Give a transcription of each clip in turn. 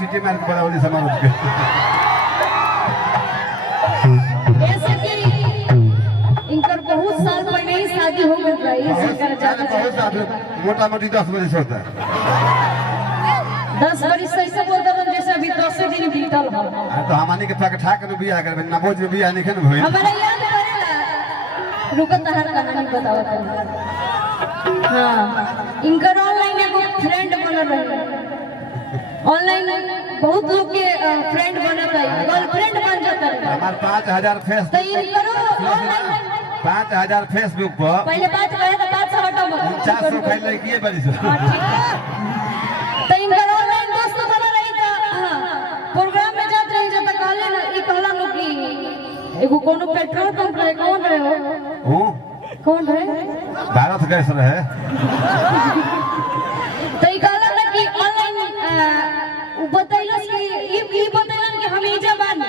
city मार के बराबरी समारोह के ऐसे कि इनकर बहुत साल पहले ही शादी हो गई रही इनकर ज्यादा बहुत साथ मोटा मोटी 10 बजे से होता है 10 बरिस से ऐसे बोलते हैं जैसे अभी 10 दिन बीतल हो तो हमानी के ठक ठाक में बियाह करबे नबोज में बियाह नहीं होई हमारा याद करेला रुको तहर कहानी बतावत है हां इनकर ऑनलाइन एगो फ्रेंड बनल रहे ऑनलाइन बहुत लोग के फ्रेंड बनत है गर्लफ्रेंड बन जाता है हमार 5000 फेस तो इन करो 5000 फेसबुक पर पहले 5 कहे तो 500 हटाओ मत 400 खाई लड़की बड़ी से हां ठीक है तो इनकर ऑनलाइन दोस्त बना रही था प्रोग्राम में जात रही जब तक कहले ना ई कहला लो कि एगो कोनो पेट्रोल पंप रहे कौन रहे हो कौन रहे भारत गैस रहे तो ई कहला ना कि ऑनलाइन उ बतैलस कि ई बतैलन कि हम इजा बानी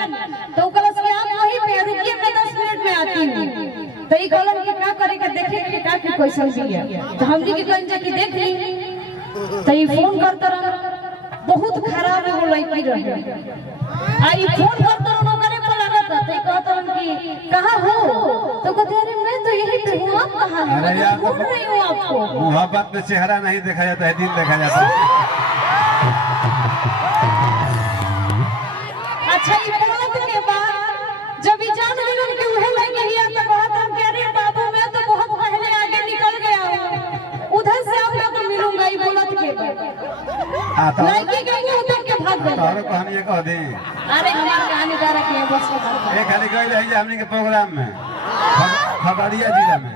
तो कहलस कि आप वहीं पे रुकिए मैं 10 मिनट में आती हूं तो ई कहलन कि का करे के देखे कि का की क्वेश्चन दिया तो हमनी के कहन जे कि देख ली तो ई फोन करत रह बहुत खराब एगो लड़की रहे आई फोन करत रह करे पर लगत तो ई कहत रह कि कहां हो तो कहते अरे मैं तो यही पे हूं आप कहां हैं अरे यार ढूंढ रही हूं आपको मोहब्बत में चेहरा नहीं देखा जाता है दिल देखा जाता है अच्छा ई बात के बाद जब ई जान लेलन कि उहे लगे हिया तो कहत हम कि अरे बाबू मैं तो बहुत पहले आगे निकल गया हूं उधर से आऊंगा तो मिलूंगा ई बोलत के आता लड़की कहेंगे उधर के भाग गए तारो कहानी ये कह दे अरे हमारे कहानी का रखिए बस एक खाली गई रही हमनी के प्रोग्राम में खगड़िया जिला में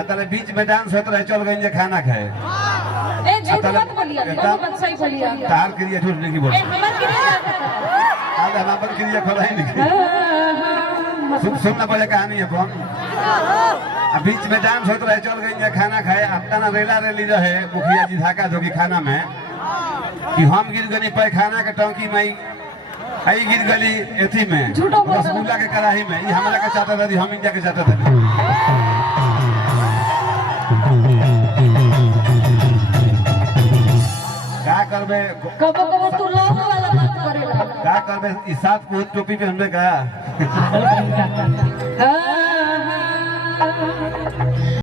अतले बीच में डांस होत रहे चल गई खाना खाए ए झूठ मत बोलिए बहुत अच्छा ही बोलिए तार के लिए झूठ नहीं बोल ए हमर के आज हम अपन के लिए खोला ही नहीं सुनना पड़े कहानी है कौन अब बीच में डांस होत रहे चल गई खाना खाए अपना ना रेला रेली रहे मुखिया जी धाका धोकी खाना में कि हम गिर गनी पैखाना के टंकी में आई गिर गली एथी में रसगुल्ला के कढ़ाई में ई हमरा के चाटा रही हम इंडिया के चाटा रही का करबे कबो कबो तू लोग वाला बात करेला का करबे ई साथ को टोपी पहनबे का